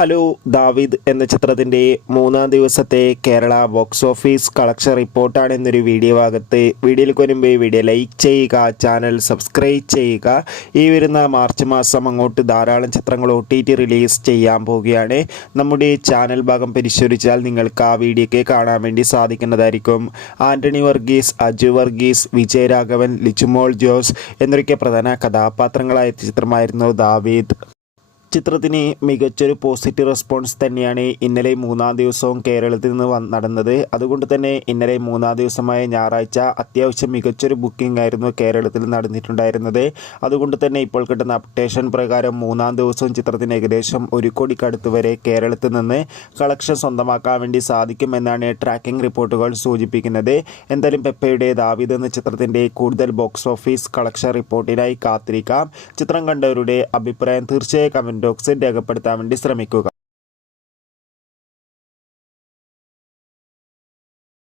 Hello ദാവീദ് എന്ന ചിത്രത്തിൻ്റെ മൂന്നാം ദിവസത്തെ കേരള ബോക്സ് ഓഫീസ് കളക്ഷൻ റിപ്പോർട്ടാണ് എന്നൊരു വീഡിയോ ഭാഗത്ത്. വീഡിയോയിലേക്ക് വരുമ്പോൾ വീഡിയോ ലൈക്ക് ചെയ്യുക, ചാനൽ സബ്സ്ക്രൈബ് ചെയ്യുക. ഈ വരുന്ന മാർച്ച് മാസം അങ്ങോട്ട് ധാരാളം ചിത്രങ്ങൾ OTT റിലീസ് ചെയ്യാൻ പോവുകയാണ്. നമ്മുടെ ചാനൽ ഭാഗം പരിശോധിച്ചാൽ നിങ്ങൾക്ക് ആ വീഡിയോയ്ക്ക് കാണാൻ വേണ്ടി സാധിക്കുന്നതായിരിക്കും. ആൻ്റണി വർഗീസ്, അജു വർഗീസ്, വിജയരാഘവൻ, ലിച്ചുമോൾ ജോസ് എന്നൊക്കെ പ്രധാന കഥാപാത്രങ്ങളായ ചിത്രമായിരുന്നു ദാവീദ്. ചിത്രത്തിന് മികച്ചൊരു പോസിറ്റീവ് റെസ്പോൺസ് തന്നെയാണ് ഇന്നലെ മൂന്നാം ദിവസവും കേരളത്തിൽ നിന്ന് നടന്നത്. അതുകൊണ്ട് തന്നെ ഇന്നലെ മൂന്നാം ദിവസമായ ഞായറാഴ്ച അത്യാവശ്യം മികച്ചൊരു ബുക്കിംഗ് ആയിരുന്നു കേരളത്തിൽ നടന്നിട്ടുണ്ടായിരുന്നത്. അതുകൊണ്ട് തന്നെ ഇപ്പോൾ കിട്ടുന്ന അപ്ഡേഷൻ പ്രകാരം മൂന്നാം ദിവസവും ചിത്രത്തിന് ഏകദേശം 1 കോടിക്കടുത്ത് വരെ കേരളത്തിൽ നിന്ന് കളക്ഷൻ സ്വന്തമാക്കാൻ വേണ്ടി സാധിക്കുമെന്നാണ് ട്രാക്കിംഗ് റിപ്പോർട്ടുകൾ സൂചിപ്പിക്കുന്നത്. എന്തായാലും പെപ്പയുടെ ദാവീദ് എന്ന ചിത്രത്തിൻ്റെ കൂടുതൽ ബോക്സ് ഓഫീസ് കളക്ഷൻ റിപ്പോർട്ടിനായി കാത്തിരിക്കാം. ചിത്രം കണ്ടവരുടെ അഭിപ്രായം തീർച്ചയായും കമൻറ്റ് ബോക്സിൽ രേഖപ്പെടുത്താൻ വേണ്ടി ശ്രമിക്കുക.